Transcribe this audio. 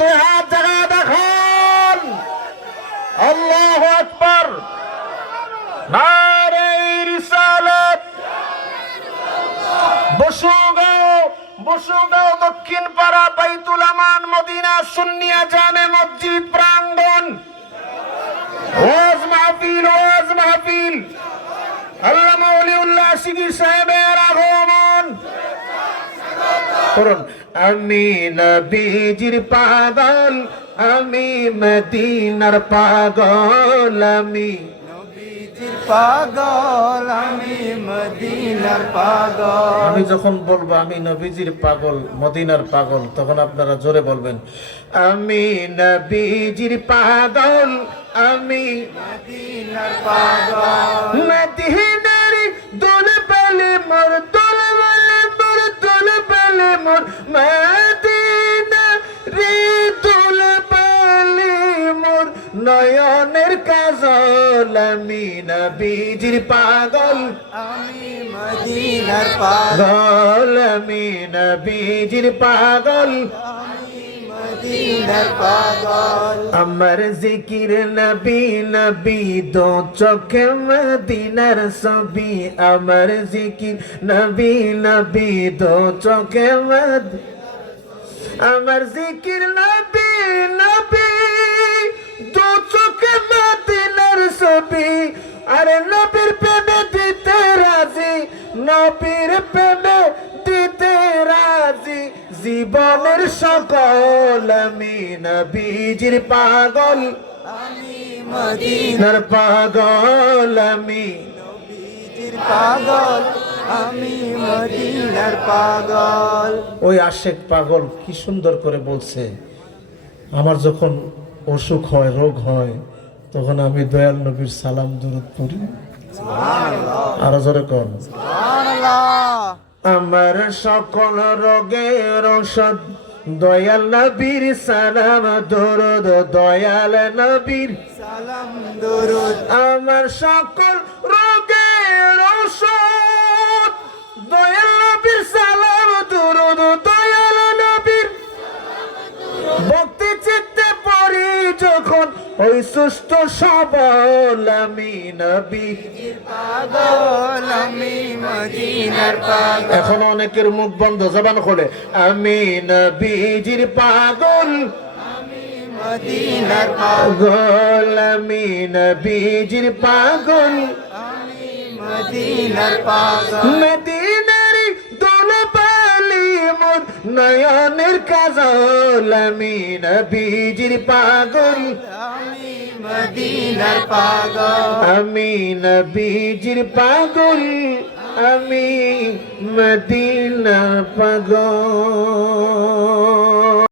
দুই হাত জায়গা দেখান। আল্লাহ আকবর। বসুগাঁও বসুগাঁও দক্ষিণ পাড়া বাইতুল আমান, মদিনা সুন্নিয়া জামে মসজিদ প্রাঙ্গণ। ওয়াজ মাহফিল ওয়াজ মাহফিল। আল্লামা সাহেবের করুন। আমি নবীজির পাগল আমি মদিনার পাগল আমি পাগল আমি মদিনার পাগল। আমি যখন বলব আমি নবীজির পাগল মদিনার পাগল তখন আপনারা জোরে বলবেন আমি নবীজির পাগল আমি মদিনার পাগল। মোর মদিনা রে দোল পেলে মোর নয়নের কাজল আমি নবীজির পাগল। আমি মদিনার পাগল। আমি নবীজির পাগল। আমার জিকির নবী নবী, দো চোখে মদিনার ছবি। আমার জিকির নবী নবী, দো চোখে আমার জিকির নবী নবী, দো চোখে মদিনার ছবি। আরে নবীর জীবনের সকল আমি নবীজির পাগল। আমি মদিনার পাগল আমি নবীজির পাগল আমি মদিনার পাগল। ওই আশেক পাগল কি সুন্দর করে বলছে আমার যখন অসুখ হয় রোগ হয় তখন আমি দয়াল নবীর সালাম দূরত পড়ি। আরও জোরে কর আমার সকল রোগের ঔষধ দয়াল নবীর সালাম দরদ দয়াল নবীর। সালাম দরুদ। আমার সকল রোগের ঔষধ। দয়াল নবীর সালাম দরদ দয়াল নবীর। ভক্তি চিত্তে পড়ি যখন ওই সুস্থ সবল আমি নবী। পাগল আমি এখন অনেকের মুখ বন্ধ জবান খোলে। আমি নবীজির পাগল। মদিনার পাগল। আমি নবীজির পাগল। মদিনার পাগল। মদিনার দোল পালি মোর নয়নের কাজল। আমি নবীজির পাগল। আমি মদিনার পাগল। আমি নবীজির পাগল। আমি মদিনা পাগল।